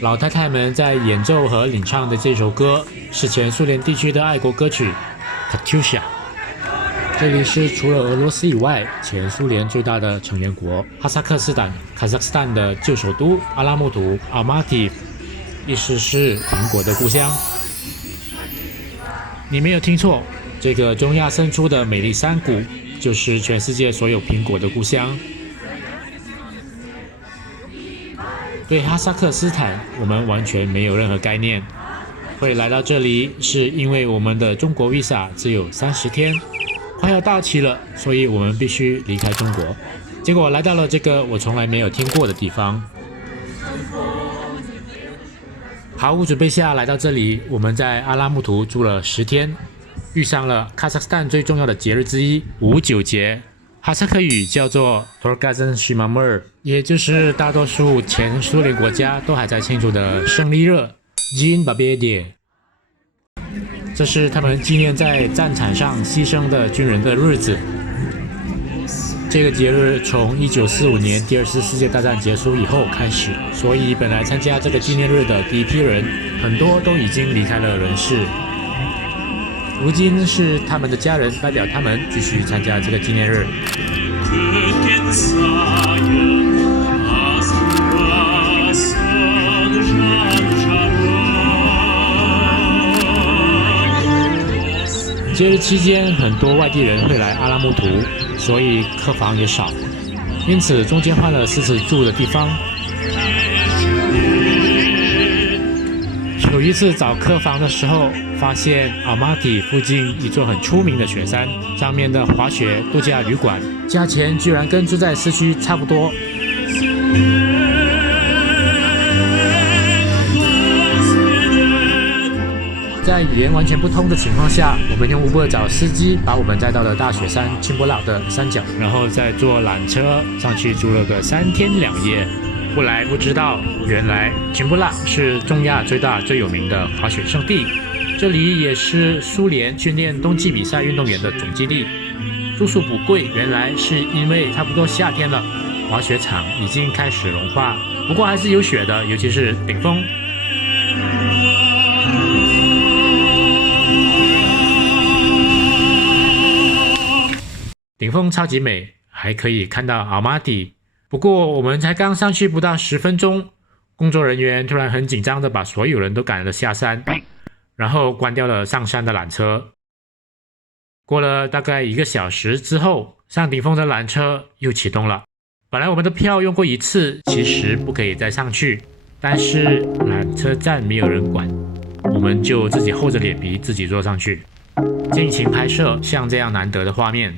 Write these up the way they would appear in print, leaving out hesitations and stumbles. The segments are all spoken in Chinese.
老太太们在演奏和领唱的这首歌是前苏联地区的爱国歌曲《Katyusha》。这里是除了俄罗斯以外，前苏联最大的成员国哈萨克斯坦 （Kazakhstan） 的旧首都阿拉木图 （Almaty）， 意思是苹果的故乡。你没有听错，这个中亚深处的美丽山谷就是全世界所有苹果的故乡。对哈萨克斯坦，我们完全没有任何概念。会来到这里，是因为我们的中国 visa 只有30天。快要到期了，所以我们必须离开中国。结果来到了这个我从来没有听过的地方。毫无准备下来到这里，我们在阿拉木图住了10天，遇上了哈萨克斯坦最重要的节日之一五九节，哈萨克语叫做 Torgazan Shimamur， 也就是大多数前苏联国家都还在庆祝的胜利日 Dень Победы。这是他们纪念在战场上牺牲的军人的日子。这个节日从1945年第2次世界大战结束以后开始，所以本来参加这个纪念日的第一批人，很多都已经离开了人世。如今是他们的家人代表他们继续参加这个纪念日。节日期间，很多外地人会来阿拉木图，所以客房也少，因此中间换了4次住的地方。有一次找客房的时候，发现阿马蒂附近一座很出名的雪山上面的滑雪度假旅馆，价钱居然跟住在市区差不多。在语言完全不通的情况下，我们用 Uber 找司机把我们载到了大雪山青波老的山脚，然后再坐缆车上去住了个3天2夜。不来不知道，原来青波拉是中亚最大最有名的滑雪胜地，这里也是苏联训练冬季比赛运动员的总基地。住宿不贵，原来是因为差不多夏天了，滑雪场已经开始融化，不过还是有雪的，尤其是顶峰。顶峰超级美，还可以看到阿马蒂。不过我们才刚上去不到10分钟，工作人员突然很紧张的把所有人都赶了下山，然后关掉了上山的缆车。过了大概1个小时之后，上顶峰的缆车又启动了。本来我们的票用过1次，其实不可以再上去，但是缆车站没有人管，我们就自己厚着脸皮自己坐上去，尽情拍摄像这样难得的画面。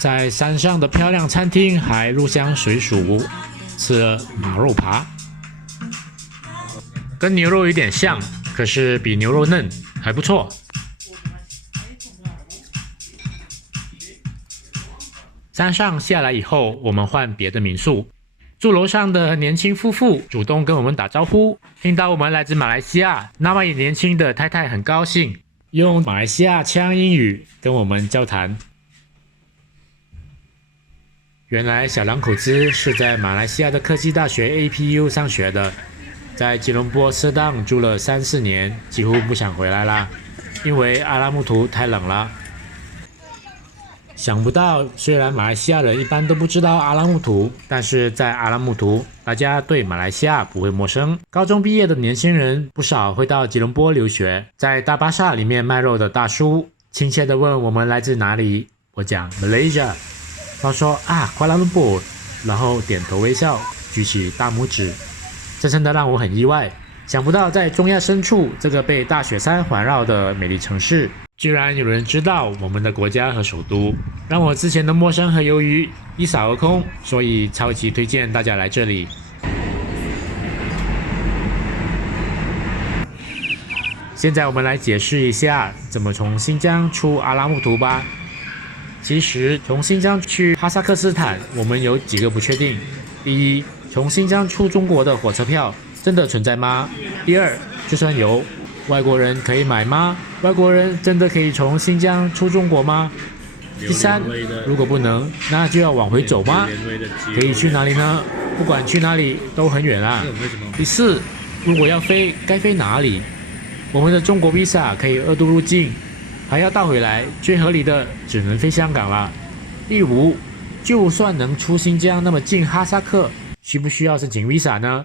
在山上的漂亮餐厅还入乡随俗，吃了马肉扒，跟牛肉有点像，可是比牛肉嫩，还不错。山上下来以后，我们换别的民宿，住楼上的年轻夫妇主动跟我们打招呼，听到我们来自马来西亚，那位年轻的太太很高兴，用马来西亚腔英语跟我们交谈。原来小两口子是在马来西亚的科技大学 APU 上学的，在吉隆坡适当住了3-4年，几乎不想回来啦，因为阿拉木图太冷了。想不到，虽然马来西亚人一般都不知道阿拉木图，但是在阿拉木图，大家对马来西亚不会陌生。高中毕业的年轻人不少会到吉隆坡留学，在大巴萨里面卖肉的大叔亲切地问我们来自哪里。我讲 Malaysia， 他说啊，Kuala Lumpur， 然后点头微笑，举起大拇指，这真的让我很意外。想不到在中亚深处这个被大雪山环绕的美丽城市，居然有人知道我们的国家和首都，让我之前的陌生和犹豫一扫而空，所以超级推荐大家来这里。现在我们来解释一下怎么从新疆出阿拉木图吧。其实从新疆去哈萨克斯坦，我们有几个不确定。第一，从新疆出中国的火车票真的存在吗？第二，就算有，外国人可以买吗？外国人真的可以从新疆出中国吗？第三，如果不能，那就要往回走吗？可以去哪里呢？不管去哪里都很远啊。第四，如果要飞，该飞哪里？我们的中国 Visa 可以2度入境，还要倒回来，最合理的只能飞香港了。第五，就算能出新疆，那么进哈萨克，需不需要申请 Visa 呢？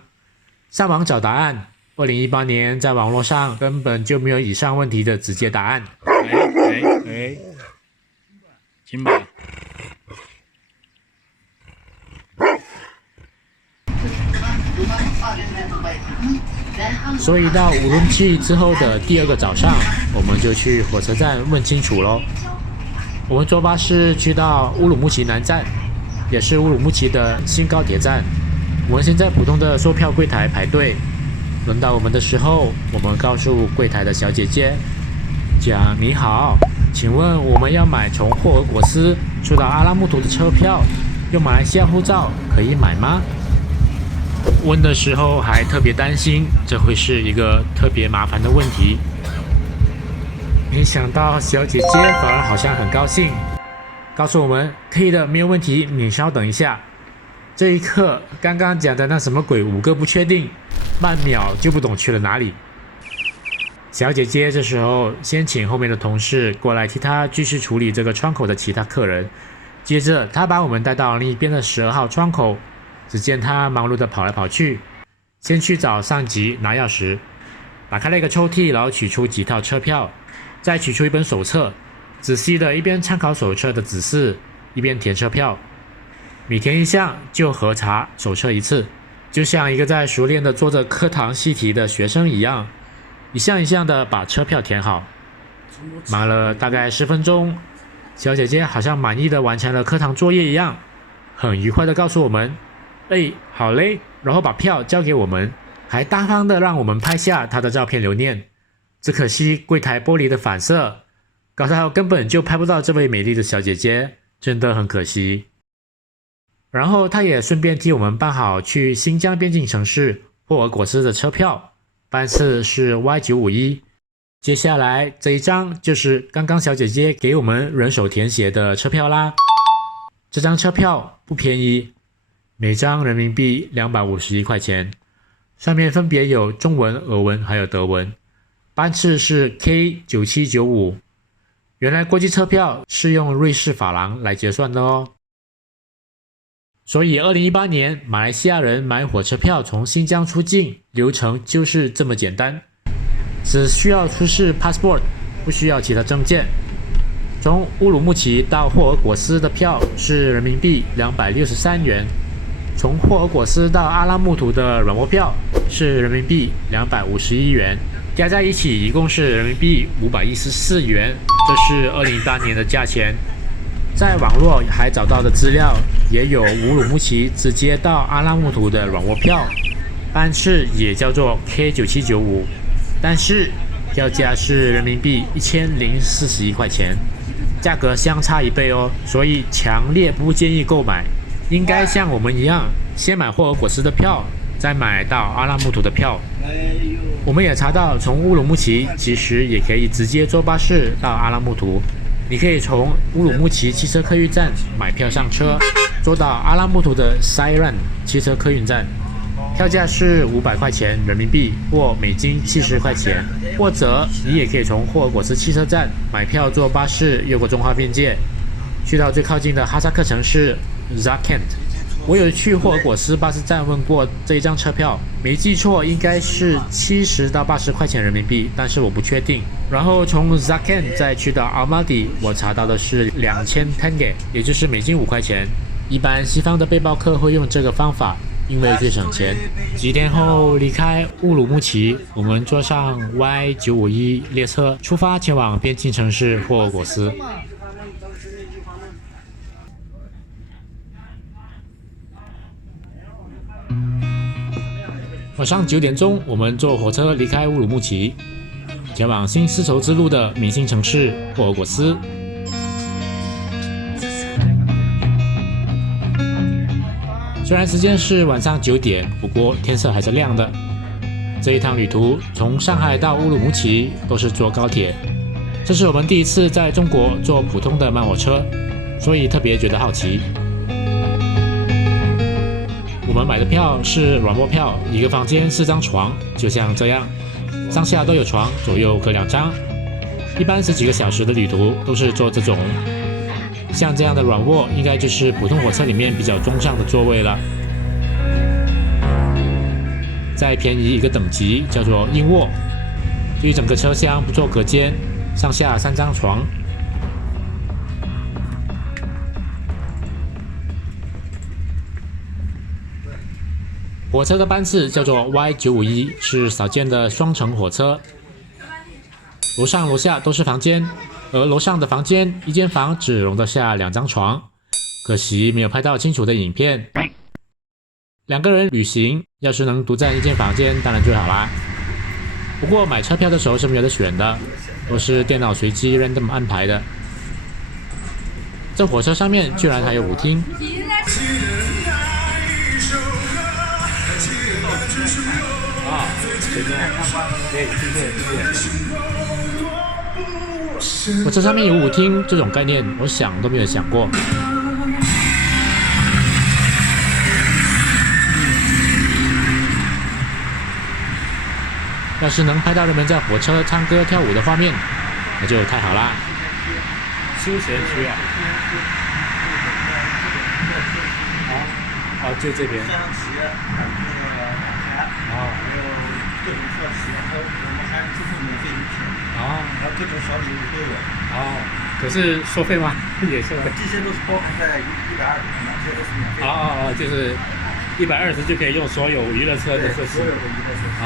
上网找答案。2018年在网络上根本就没有以上问题的直接答案。金吧。所以到乌鲁木齐之后的第2个早上，我们就去火车站问清楚咯。我们坐巴士去到乌鲁木齐南站，也是乌鲁木齐的新高铁站。我们先在普通的售票柜台排队，轮到我们的时候，我们告诉柜台的小姐姐讲：“你好，请问我们要买从霍尔果斯出到阿拉木图的车票，用马来西亚护照可以买吗？”问的时候还特别担心，这会是一个特别麻烦的问题。没想到小姐姐反而好像很高兴，告诉我们可以的，没有问题，你稍等一下。这一刻，刚刚讲的那什么鬼5个不确定，慢秒就不懂去了哪里。小姐姐这时候先请后面的同事过来替她继续处理这个窗口的其他客人，接着她把我们带到另一边的12号窗口。只见他忙碌地跑来跑去，先去找上级拿钥匙，打开了一个抽屉，然后取出几套车票，再取出一本手册，仔细的一边参考手册的指示，一边填车票。每填一项就核查手册一次，就像一个在熟练的做着课堂习题的学生一样，一项一项的把车票填好。忙了大概10分钟，小姐姐好像满意的完成了课堂作业一样，很愉快的告诉我们：“哎，好嘞。”然后把票交给我们，还大方的让我们拍下她的照片留念。只可惜柜台玻璃的反射，搞到根本就拍不到这位美丽的小姐姐，真的很可惜。然后她也顺便替我们办好去新疆边境城市霍尔果斯的车票，班次是 Y951。接下来这一张就是刚刚小姐姐给我们人手填写的车票啦。这张车票不便宜，每张人民币251块钱，上面分别有中文、俄文还有德文，班次是 K9795。原来国际车票是用瑞士法郎来结算的哦。所以2018年马来西亚人买火车票从新疆出境，流程就是这么简单，只需要出示 passport， 不需要其他证件。从乌鲁木齐到霍尔果斯的票是人民币263元，从霍尔果斯到阿拉木图的软卧票是人民币251元，加在一起一共是人民币514元，这是2018年的价钱。在网络还找到的资料也有乌鲁木齐直接到阿拉木图的软卧票，班次也叫做 K9795， 但是票价是人民币1041块钱，价格相差1倍哦，所以强烈不建议购买。应该像我们一样，先买霍尔果斯的票，再买到阿拉木图的票。我们也查到，从乌鲁木齐其实也可以直接坐巴士到阿拉木图。你可以从乌鲁木齐汽车客运站买票上车，坐到阿拉木图的 Siran 汽车客运站，票价是500块钱人民币或美金70块钱，或者你也可以从霍尔果斯汽车站买票坐巴士越过中哈边界，去到最靠近的哈萨克城市 Zakent。我有去霍尔果斯巴士站问过这一张车票，没记错应该是70到80块钱人民币，但是我不确定。然后从 Zaken 再去到 Almaty， 我查到的是2000 tenge， 也就是美金5块钱。一般西方的背包客会用这个方法，因为最省钱。几天后离开乌鲁木齐，我们坐上 Y951 列车，出发前往边境城市霍尔果斯。晚上9点钟，我们坐火车离开乌鲁木齐，前往新丝绸之路的明星城市霍尔果斯。虽然时间是晚上9点，不过天色还是亮的。这一趟旅途从上海到乌鲁木齐都是坐高铁，这是我们第一次在中国坐普通的慢火车，所以特别觉得好奇。我们买的票是软卧票，一个房间4张床，就像这样，上下都有床，左右各2张。一般10几个小时的旅途都是坐这种，像这样的软卧，应该就是普通火车里面比较中上的座位了。再便宜一个等级叫做硬卧，一整个车厢不做隔间，上下3张床。火车的班次叫做 Y951， 是少见的双层火车。楼上楼下都是房间，而楼上的房间一间房只容得下2张床，可惜没有拍到清楚的影片。2个人旅行，要是能独占一间房间，当然最好啦。不过买车票的时候是没有得选的，都是电脑随机 random 安排的。这火车上面居然还有舞厅。火车上面有舞厅这种概念，我想都没有想过。要是能拍到人们在火车唱歌跳舞的画面，那就太好啦！休闲区啊，就这边。各种特企，然后我们还支付免费礼品，然后各种小礼物都有。可是收费吗？也是。这些都是包含在120的，这些都是免费的。就是120就可以用所有娱乐车的设施。所有的娱乐设施。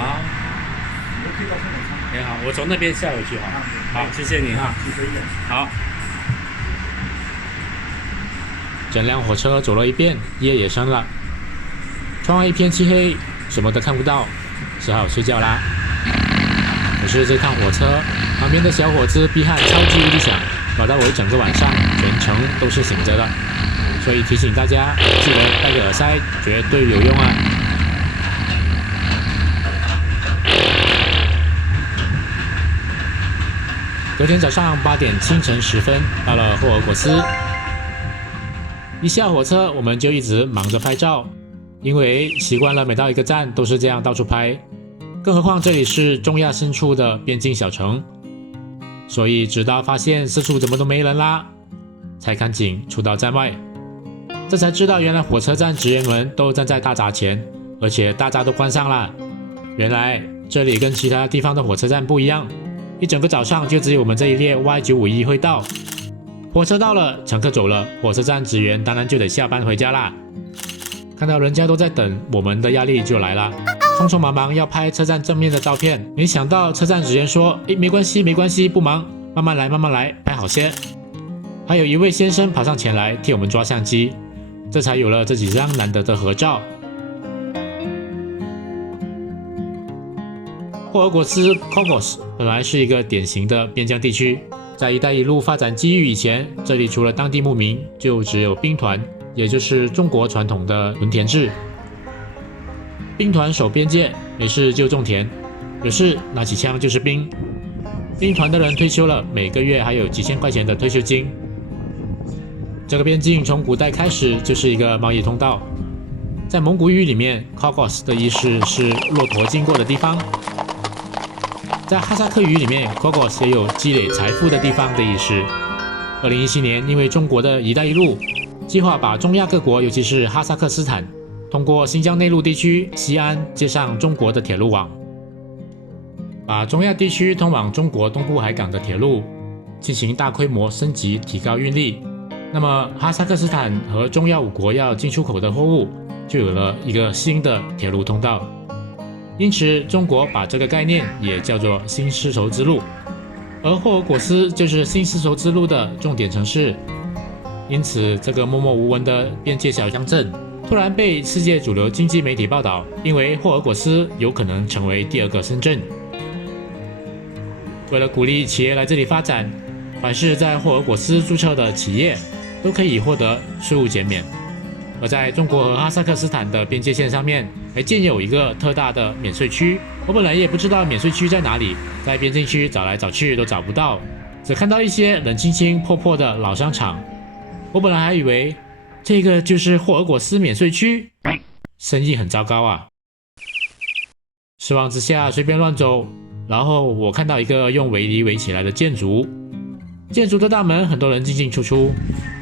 你们可以到现场参观。好，我从那边下回去哈。好，谢谢您哈。谢谢。好。整辆火车走了一遍，夜也深了，窗外一片漆黑，什么都看不到。只好睡觉啦。可是这趟火车旁边的小伙子逼汗超级无敌响，搞到我一整个晚上全程都是醒着的。所以提醒大家，记得戴个耳塞，绝对有用啊！隔天早上8点清晨10分，到了霍尔果斯。一下火车，我们就一直忙着拍照。因为习惯了每到一个站都是这样到处拍，更何况这里是中亚深处的边境小城，所以直到发现四处怎么都没人啦，才赶紧出到站外。这才知道原来火车站职员们都站在大闸前，而且大闸都关上了。原来这里跟其他地方的火车站不一样，一整个早上就只有我们这一列 Y951 会到。火车到了，乘客走了，火车站职员当然就得下班回家啦。看到人家都在等，我们的压力就来了，匆匆忙忙要拍车站正面的照片，没想到车站职员说：“没关系，没关系，不忙，慢慢来，慢慢来，拍好些。”还有一位先生跑上前来替我们抓相机，这才有了这几张难得的合照。霍尔果斯 Kogos 本来是一个典型的边疆地区，在一带一路发展机遇以前，这里除了当地牧民，就只有兵团。也就是中国传统的屯田制，兵团守边界，没事就种田，有事拿起枪就是兵。兵团的人退休了，每个月还有几千块钱的退休金。这个边境从古代开始就是一个贸易通道，在蒙古语里面 Kogos 的意思是骆驼经过的地方，在哈萨克语里面 Kogos 也有积累财富的地方的意思。2017年因为中国的一带一路，计划把中亚各国，尤其是哈萨克斯坦，通过新疆内陆地区西安接上中国的铁路网，把中亚地区通往中国东部海港的铁路进行大规模升级，提高运力。那么哈萨克斯坦和中亚5国要进出口的货物就有了一个新的铁路通道，因此中国把这个概念也叫做新丝绸之路，而霍尔果斯就是新丝绸之路的重点城市。因此这个默默无闻的边界小乡镇突然被世界主流经济媒体报道，因为霍尔果斯有可能成为第2个深圳。为了鼓励企业来这里发展，凡是在霍尔果斯注册的企业都可以获得税务减免。而在中国和哈萨克斯坦的边界线上面还建有一个特大的免税区，我本来也不知道免税区在哪里，在边境区找来找去都找不到，只看到一些冷清清破破的老商场。我本来还以为这个就是霍尔果斯免税区，生意很糟糕啊。失望之下随便乱走，然后我看到一个用围篱围起来的建筑，建筑的大门很多人进进出出，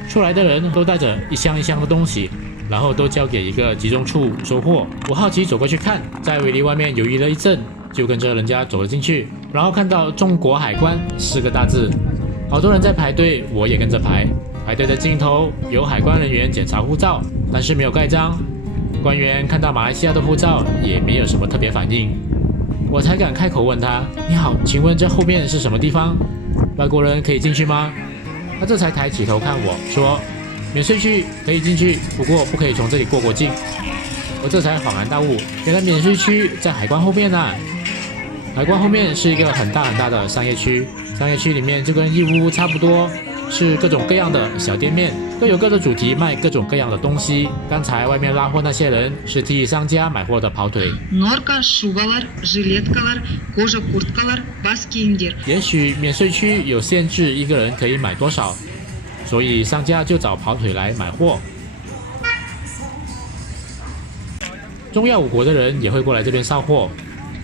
出来的人都带着一箱一箱的东西，然后都交给一个集中处收货。我好奇走过去看，在围篱外面犹豫了一阵，就跟着人家走了进去，然后看到中国海关4个大字，好多人在排队，我也跟着排。排队的尽头有海关人员检查护照，但是没有盖章。官员看到马来西亚的护照也没有什么特别反应，我才敢开口问他：你好，请问这后面是什么地方？外国人可以进去吗？他这才抬起头看我说：免税区可以进去，不过不可以从这里过境。我这才恍然大悟，原来免税区在海关后面啊。海关后面是一个很大很大的商业区，商业区里面就跟义乌差不多，是各种各样的小店面，各有各的主题，卖各种各样的东西。刚才外面拉货那些人是替商家买货的跑腿。也许免税区有限制一个人可以买多少，所以商家就找跑腿来买货。中亚5国的人也会过来这边扫货，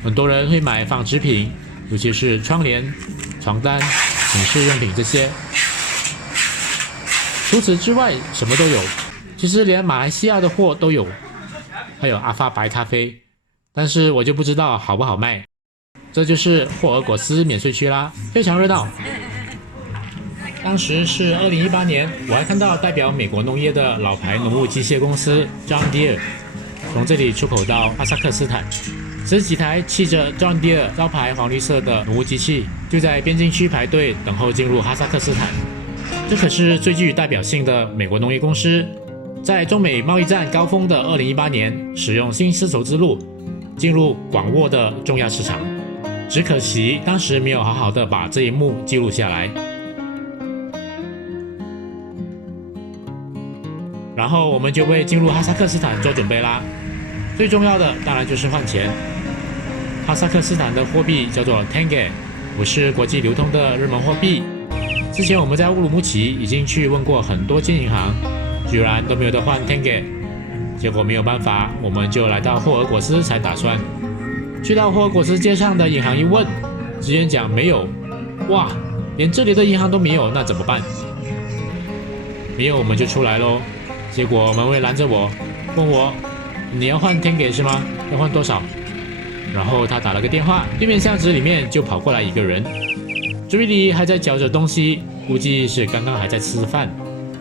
很多人会买纺织品，尤其是窗帘、床单、寝室用品这些。除此之外什么都有，其实连马来西亚的货都有，还有阿发白咖啡，但是我就不知道好不好卖。这就是霍尔果斯免税区啦，非常热闹。当时是2018年，我还看到代表美国农业的老牌农务机械公司 John Deere 从这里出口到哈萨克斯坦，10几台漆着 John Deere 招牌黄绿色的农务机器就在边境区排队等候进入哈萨克斯坦。这可是最具代表性的美国农业公司，在中美贸易战高峰的2018年，使用新丝绸之路进入广袤的中亚市场。只可惜当时没有好好的把这一幕记录下来。然后我们就为进入哈萨克斯坦做准备啦。最重要的当然就是换钱。哈萨克斯坦的货币叫做 Tenge， 不是国际流通的日蒙货币。之前我们在乌鲁木齐已经去问过很多间银行，居然都没有得换 Tenge。结果没有办法，我们就来到霍尔果斯才打算。去到霍尔果斯街上的银行一问，职员讲没有。哇，连这里的银行都没有，那怎么办？没有我们就出来咯。结果门卫拦着我，问我你要换 Tenge 是吗？要换多少？然后他打了个电话，对面巷子里面就跑过来一个人，嘴里还在嚼着东西，估计是刚刚还在吃饭。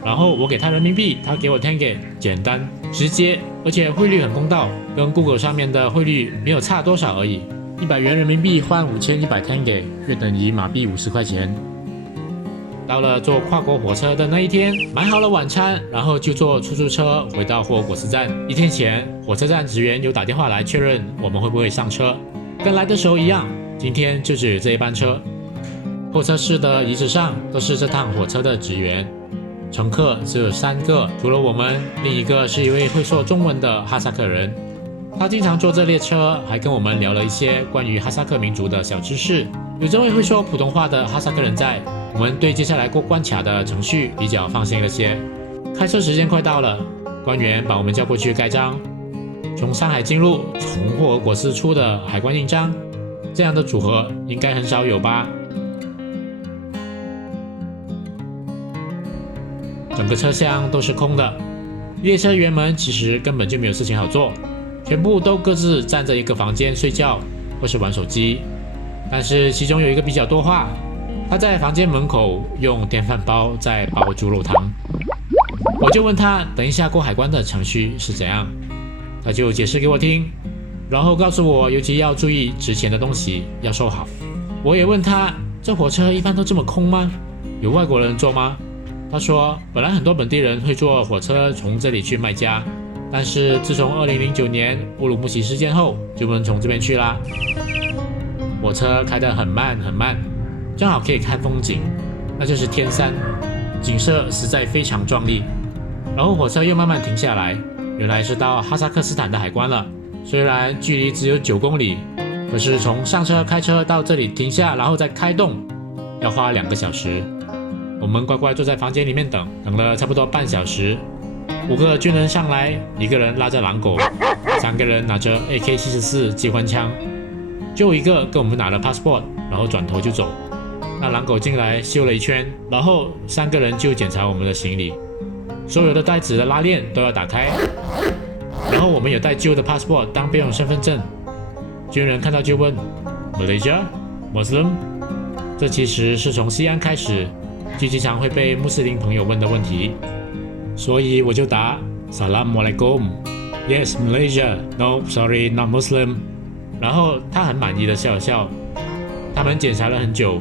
然后我给他人民币，他给我 Tenge， 简单直接，而且汇率很公道，跟 Google 上面的汇率没有差多少而已。100元人民币换5100 Tenge， 约等于马币50块钱。到了坐跨国火车的那一天，买好了晚餐，然后就坐出租车回到霍尔果斯站。一天前，火车站职员有打电话来确认我们会不会上车，跟来的时候一样，今天就只有这一班车。候车室的椅子上都是这趟火车的职员，乘客只有3个，除了我们，另一个是一位会说中文的哈萨克人。他经常坐这列车，还跟我们聊了一些关于哈萨克民族的小知识。有这位会说普通话的哈萨克人在，我们对接下来过关卡的程序比较放心了些。开车时间快到了，官员把我们叫过去盖章。从上海进入，从霍尔果斯出的海关印章，这样的组合应该很少有吧？整个车厢都是空的。列车员们其实根本就没有事情好做，全部都各自站在一个房间睡觉或是玩手机。但是其中有一个比较多话，他在房间门口用电饭煲在煲猪肉汤。我就问他等一下过海关的程序是怎样，他就解释给我听，然后告诉我尤其要注意值钱的东西要收好。我也问他这火车一般都这么空吗？有外国人坐吗？他说本来很多本地人会坐火车从这里去麦加，但是自从2009年乌鲁木齐事件后就不能从这边去啦。火车开得很慢很慢，正好可以看风景，那就是天山，景色实在非常壮丽。然后火车又慢慢停下来，原来是到哈萨克斯坦的海关了。虽然距离只有9公里，可是从上车开车到这里停下，然后再开动，要花2个小时。我们乖乖坐在房间里面等了差不多半小时。5个军人上来，1个人拉着狼狗，3个人拿着 AK-74 机关枪，就一个跟我们拿了 passport， 然后转头就走。那狼狗进来嗅了一圈，然后3个人就检查我们的行李，所有的袋子的拉链都要打开。然后我们有带旧的 passport 当备用身份证。军人看到就问 Malaysia Muslim， 这其实是从西安开始就经常会被穆斯林朋友问的问题，所以我就答 Assalamualaikum Yes Malaysia No sorry not Muslim。 然后他很满意的笑了笑。他们检查了很久，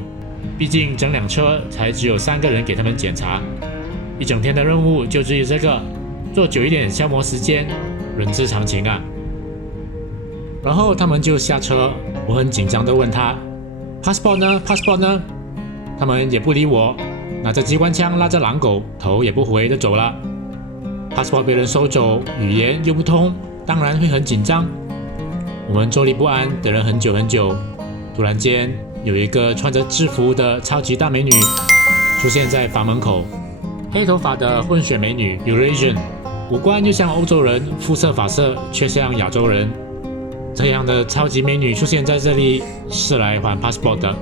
毕竟整辆车才只有3个人给他们检查，一整天的任务就只有这个，做久一点消磨时间，人之常情啊。然后他们就下车，我很紧张地问他 passport 呢 passport 呢？他们也不理我，拿着机关枪拉着狼狗，头也不回地走了。passport 被人收走，语言又不通，当然会很紧张。我们坐立不安，等了很久很久。突然间，有一个穿着制服的超级大美女出现在房门口，黑头发的混血美女 Eurasian， 五官又像欧洲人，肤色发色却像亚洲人。这样的超级美女出现在这里是来还 passport 的。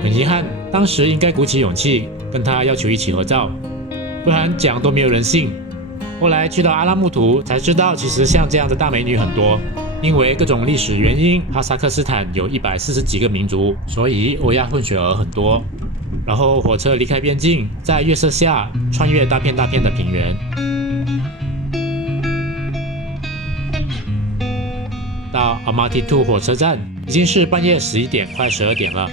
很遗憾，当时应该鼓起勇气跟她要求一起合照，不然讲都没有人信。后来去到阿拉木图才知道，其实像这样的大美女很多。因为各种历史原因，哈萨克斯坦有140几个民族，所以欧亚混血儿很多。然后火车离开边境，在月色下穿越大片大片的平原，到阿马蒂图火车站已经是半夜11点快12点了。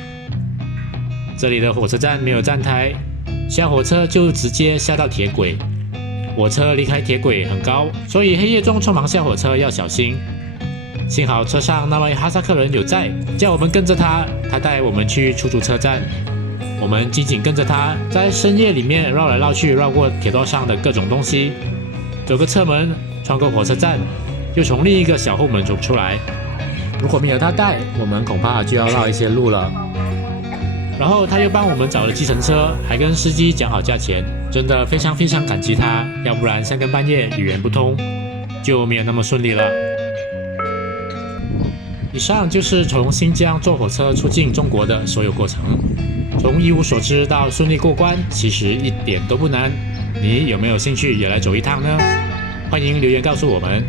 这里的火车站没有站台，下火车就直接下到铁轨。火车离开铁轨很高，所以黑夜中匆忙下火车要小心。幸好车上那位哈萨克人有在，叫我们跟着他，他带我们去出租车站。我们紧紧跟着他，在深夜里面绕来绕去，绕过铁道上的各种东西，走个侧门，穿过火车站，又从另一个小后门走出来。如果没有他带，我们恐怕就要绕一些路了。然后他又帮我们找了计程车，还跟司机讲好价钱，真的非常非常感激他，要不然3更半夜语言不通，就没有那么顺利了。以上就是从新疆坐火车出境中国的所有过程，从一无所知到顺利过关，其实一点都不难。你有没有兴趣也来走一趟呢？欢迎留言告诉我们。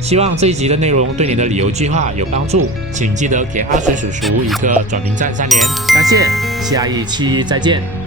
希望这一集的内容对你的旅游计划有帮助，请记得给阿水叔叔一个转评赞3连，感谢，下一期再见。